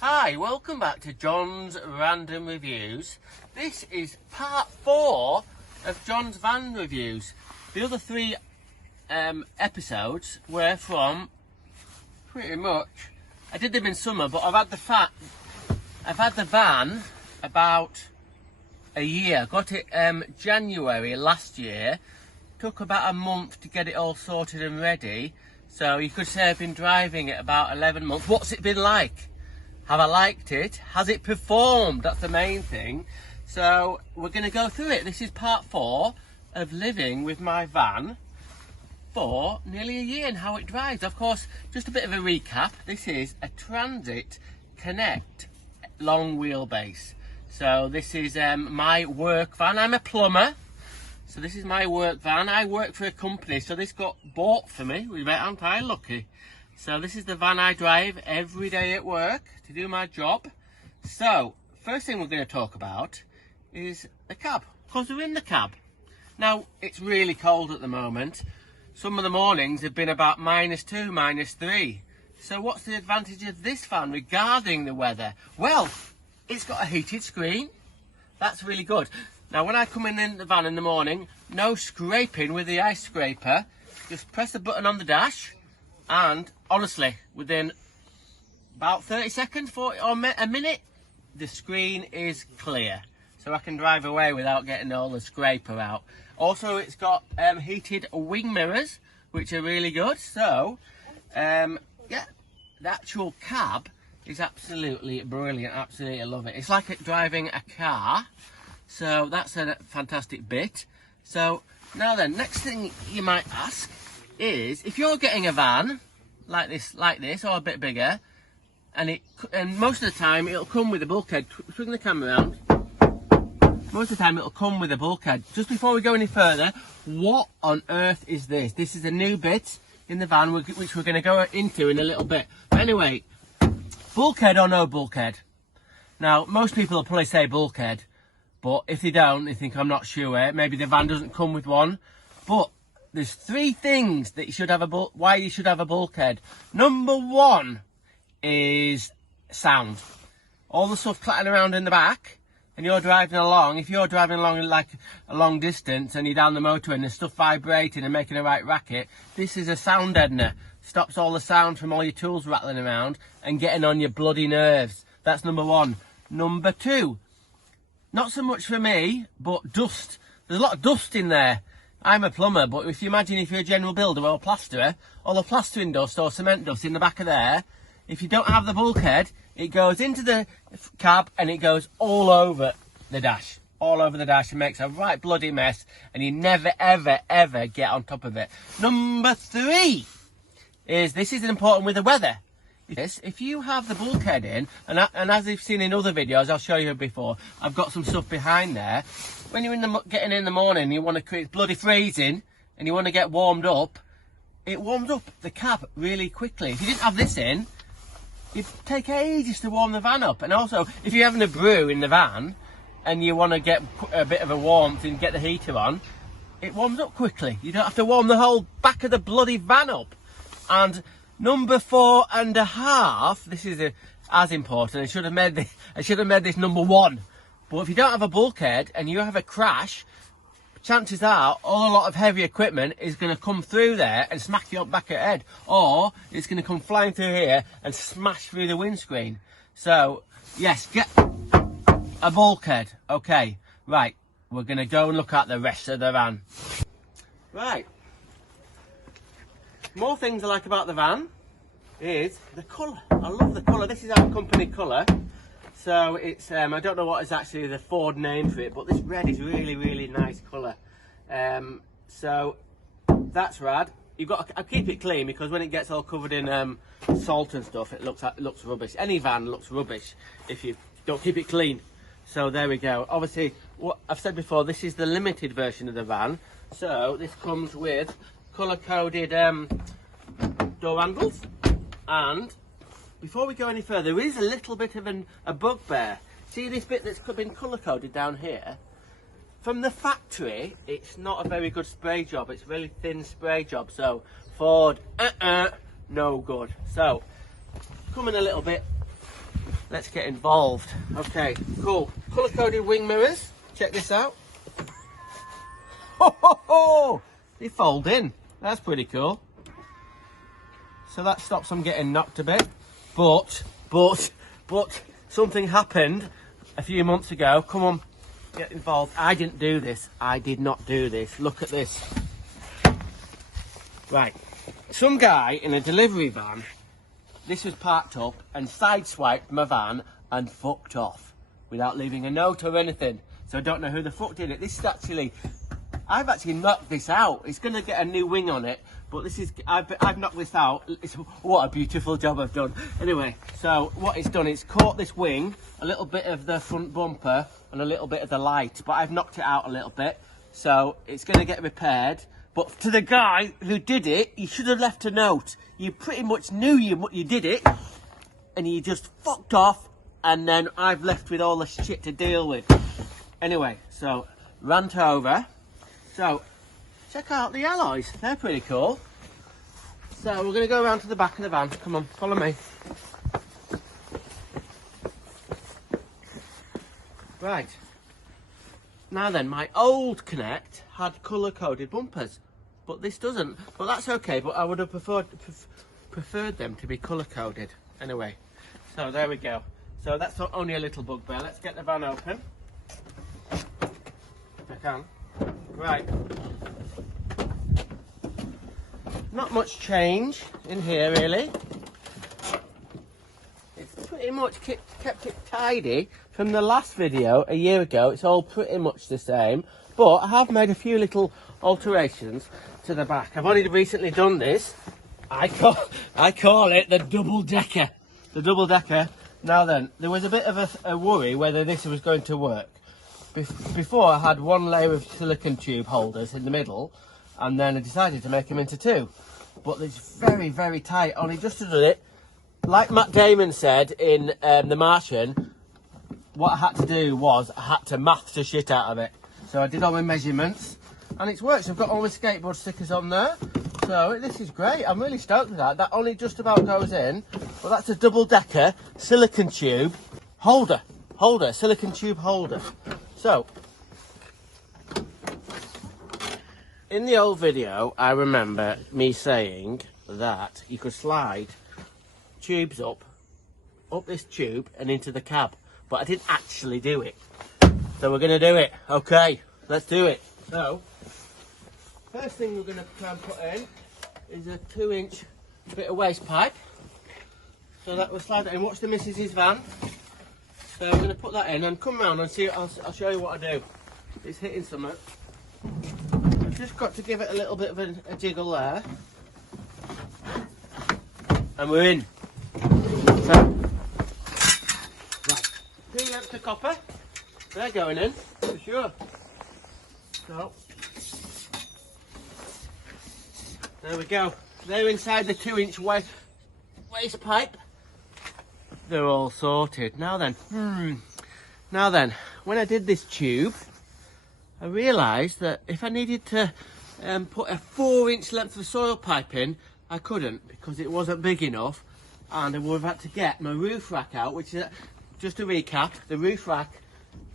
Hi, welcome back to John's Random Reviews. This is part 4 of John's van reviews. The other 3 episodes were from pretty much, I did them in summer, but I've had the van about a year. Got it January last year. Took about a month to get it all sorted and ready. So you could say I've been driving it about 11 months. What's it been like? Have I liked it? Has it performed? That's the main thing. So we're going to go through it. This is part 4 of living with my van for nearly a year and how it drives. Of course, just a bit of a recap. This is a Transit Connect long wheelbase. So this is my work van. I'm a plumber. So this is my work van. I work for a company, so this got bought for me. Aren't I lucky? So this is the van I drive every day at work to do my job. So first thing we're going to talk about is the cab, because we're in the cab. Now it's really cold at the moment. Some of the mornings have been about -2, -3. So what's the advantage of this van regarding the weather? Well, it's got a heated screen. That's really good. Now when I come in the van in the morning, no scraping with the ice scraper. Just press the button on the dash and honestly, within about 30 seconds, 40 or a minute, the screen is clear. So I can drive away without getting all the scraper out. Also, it's got heated wing mirrors, which are really good. So, yeah, the actual cab is absolutely brilliant. Absolutely love it. It's like driving a car. So that's a fantastic bit. So now then, next thing you might ask is, if you're getting a van like this, or a bit bigger, and most of the time it'll come with a bulkhead. Swing the camera around. Most of the time it'll come with a bulkhead. Just before we go any further, what on earth is this? This is a new bit in the van, which we're going to go into in a little bit. But anyway, bulkhead or no bulkhead? Now, most people will probably say bulkhead, but if they don't, they think I'm not sure. Maybe the van doesn't come with one. But there's 3 things that you should have why you should have a bulkhead. Number 1 is sound. All the stuff clattering around in the back, and you're driving along. If you're driving along like a long distance and you're down the motorway and there's stuff vibrating and making a right racket, this is a sound deadener. Stops all the sound from all your tools rattling around and getting on your bloody nerves. That's number 1. Number 2, not so much for me, but dust. There's a lot of dust in there. I'm a plumber, but if you imagine if you're a general builder or a plasterer, all the plastering dust or cement dust in the back of there, if you don't have the bulkhead, it goes into the cab and it goes all over the dash. All over the dash and makes a right bloody mess, and you never, ever, ever get on top of it. Number 3 is, this is important with the weather. If you have the bulkhead in, and as you've seen in other videos, I'll show you before, I've got some stuff behind there. When you're getting in the morning, you want to create bloody freezing, and you want to get warmed up, it warms up the cab really quickly. If you didn't have this in, it'd take ages to warm the van up. And also, if you're having a brew in the van, and you want to get a bit of a warmth and get the heater on, it warms up quickly. You don't have to warm the whole back of the bloody van up. And number 4.5, this is as important. I should have made this number 1. But if you don't have a bulkhead and you have a crash, chances are a lot of heavy equipment is going to come through there and smack you up back at head, or it's going to come flying through here and smash through the windscreen. So yes, get a bulkhead. Okay, right, we're going to go and look at the rest of the van. Right, more things I like about the van is the colour. I love the colour. This is our company colour. So it's, I don't know what is actually the Ford name for it, but this red is really, really nice colour. So that's rad. I keep it clean, because when it gets all covered in salt and stuff, it looks rubbish. Any van looks rubbish if you don't keep it clean. So there we go. Obviously, what I've said before, this is the limited version of the van. So this comes with colour-coded door handles. And before we go any further, there is a little bit of a bugbear. See this bit that's been colour-coded down here? From the factory, it's not a very good spray job. It's really thin spray job. So Ford, no good. So come in a little bit let's get involved. Okay, cool. Colour-coded wing mirrors. Check this out. Ho, ho, ho! They fold in. That's pretty cool. So that stops them getting knocked a bit. But something happened a few months ago. Come on, get involved. I didn't do this. I did not do this. Look at this. Right. Some guy in a delivery van, this was parked up, and sideswiped my van and fucked off without leaving a note or anything. So I don't know who the fuck did it. This is actually, I've actually knocked this out. It's going to get a new wing on it, but this is, I've knocked this out. What a beautiful job I've done. Anyway, so what it's done, it's caught this wing, a little bit of the front bumper and a little bit of the light, but I've knocked it out a little bit. So it's going to get repaired. But to the guy who did it, you should have left a note. You pretty much knew you did it, and you just fucked off, and then I've left with all the shit to deal with. Anyway, so rant over. So check out the alloys, they're pretty cool. So we're going to go around to the back of the van. Come on, follow me. Right. Now then, my old Connect had colour-coded bumpers, but this doesn't. But that's okay, but I would have preferred them to be colour-coded. Anyway, so there we go. So that's only a little bugbear. Let's get the van open. If I can. Right. Not much change in here, really. It's pretty much kept it tidy. From the last video a year ago, it's all pretty much the same, but I have made a few little alterations to the back. I've only recently done this. I call it the double decker. The double decker. Now then, there was a bit of a worry whether this was going to work. Before I had one layer of silicone tube holders in the middle, and then I decided to make them into two. But it's very, very tight. Only just to do it, like Matt Damon said in The Martian, what I had to do was I had to math the shit out of it. So I did all my measurements, and it's worked. So I've got all my skateboard stickers on there. So this is great. I'm really stoked with that. That only just about goes in. Well, that's a double-decker silicone tube holder. Silicone tube holder. So, in the old video, I remember me saying that you could slide tubes up this tube and into the cab. But I didn't actually do it. So we're going to do it. Okay, let's do it. So, first thing we're going to try and put in is a 2-inch bit of waste pipe. So that will slide that in. Watch the missus's van. So I'm going to put that in and come round and see. I'll show you what I do. It's hitting something. I've just got to give it a little bit of a jiggle there. And we're in. So, right. 2 lengths of copper. They're going in, for sure. So, there we go. They're inside the 2-inch waste pipe. They're all sorted. Now then, when I did this tube, I realised that if I needed to put a 4-inch length of soil pipe in, I couldn't because it wasn't big enough, and I would have had to get my roof rack out, which is, just to recap, the roof rack,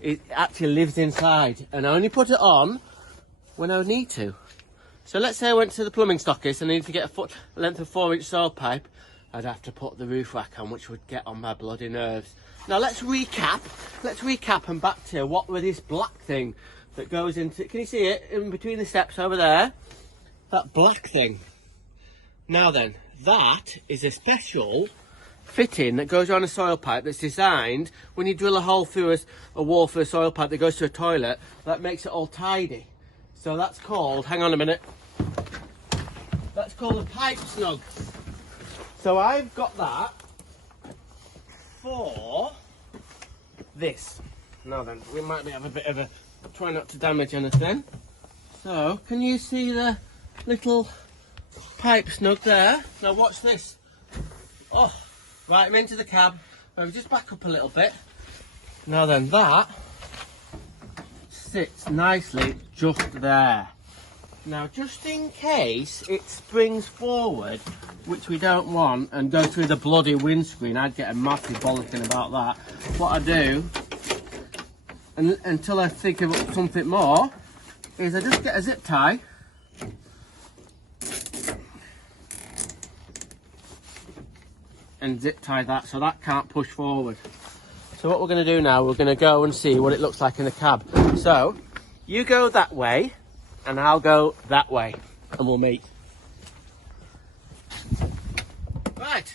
it actually lives inside, and I only put it on when I need to. So let's say I went to the plumbing stockist and I needed to get a length of 4-inch soil pipe, I'd have to put the roof rack on, which would get on my bloody nerves. Now let's recap and back to what with this black thing that goes into, can you see it in between the steps over there? That black thing. Now then, that is a special fitting that goes on a soil pipe that's designed when you drill a hole through a wall for a soil pipe that goes to a toilet, that makes it all tidy. So that's called, hang on a minute, that's called a pipe snug. So I've got that for this. Now then, we might have a bit of a, try not to damage anything. So, can you see the little pipe snug there? Now watch this. Oh, right, I'm into the cab. I'll just back up a little bit. Now then, that sits nicely just there. Now, just in case it springs forward which we don't want, and go through the bloody windscreen. I'd get a massive bollocking about that. What I do, and until I think of something more, is I just get a zip tie and zip tie that so that can't push forward. So what we're going to do now, we're going to go and see what it looks like in the cab. So you go that way and I'll go that way and we'll meet. Right,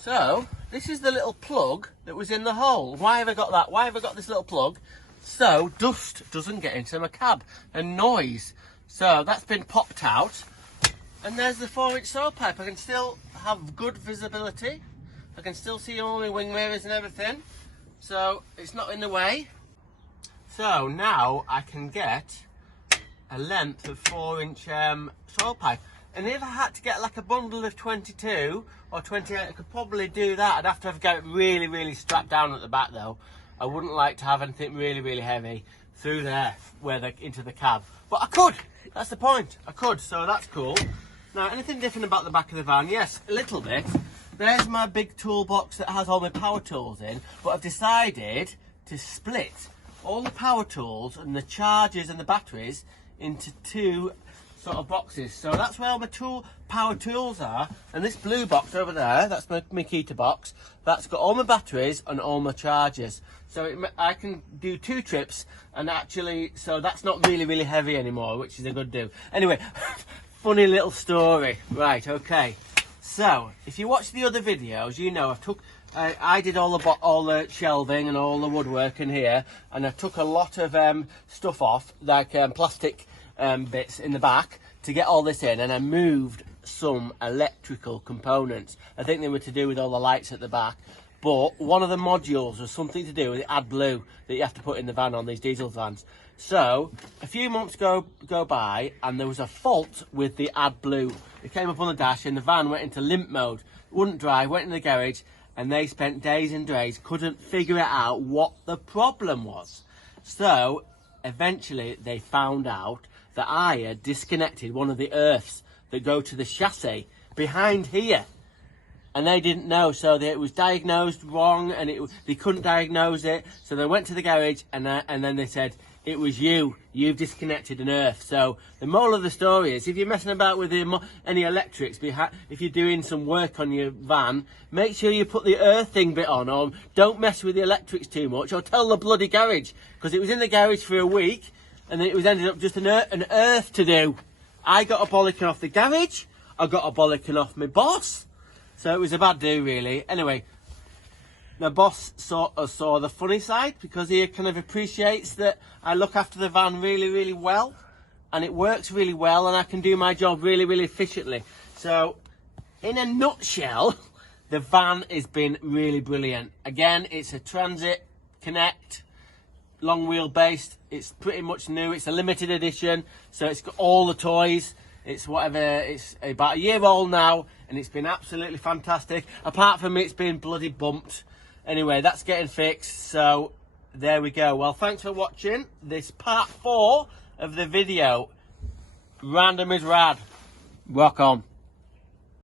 so this is the little plug that was in the hole. Why have I got that? Why have I got this little plug? So dust doesn't get into my cab and noise. So that's been popped out, and there's the 4-inch saw pipe. I can still have good visibility. I can still see all my wing mirrors and everything. So it's not in the way. So now I can get a length of 4-inch saw pipe. And if I had to get like a bundle of 22 or 28, I could probably do that. I'd have to get it really, really strapped down at the back though. I wouldn't like to have anything really, really heavy through there, into the cab. But I could, that's the point, I could, so that's cool. Now, anything different about the back of the van? Yes, a little bit. There's my big toolbox that has all my power tools in, but I've decided to split all the power tools and the chargers and the batteries into 2 sort of boxes. So that's where all my power tools are, and this blue box over there, that's my Makita box, that's got all my batteries and all my chargers. So I can do 2 trips, and actually, so that's not really, really heavy anymore, which is a good do. Anyway, funny little story. Right, okay. So, if you watch the other videos, you know I did all the shelving and all the woodwork in here, and I took a lot of stuff off, like plastic bits in the back to get all this in, and I moved some electrical components. I think they were to do with all the lights at the back, but one of the modules was something to do with the AdBlue that you have to put in the van on these diesel vans. So a few months go by, and there was a fault with the AdBlue. It came up on the dash and the van went into limp mode, wouldn't drive, went in the garage, and they spent days and days, couldn't figure it out what the problem was. So eventually they found out that I had disconnected one of the earths that go to the chassis behind here, and they didn't know, so it was diagnosed wrong, and they couldn't diagnose it, so they went to the garage, and then they said, it was you've disconnected an earth. So the moral of the story is, if you're messing about with any electrics, if you're doing some work on your van, make sure you put the earthing bit on, or don't mess with the electrics too much, or tell the bloody garage, because it was in the garage for a week, and then it was ended up just an earth to do. I got a bollocking off the garage, I got a bollocking off my boss, so it was a bad do really. Anyway, my boss saw the funny side, because he kind of appreciates that I look after the van really, really well, and it works really well, and I can do my job really, really efficiently. So, in a nutshell, the van has been really brilliant. Again, it's a Transit Connect, long wheelbase. It's pretty much new. It's a limited edition, so it's got all the toys. It's about a year old now, and it's been absolutely fantastic. Apart from it's been bloody bumped. Anyway, that's getting fixed, so there we go. Well, thanks for watching this part 4 of the video. Random is rad. Rock on.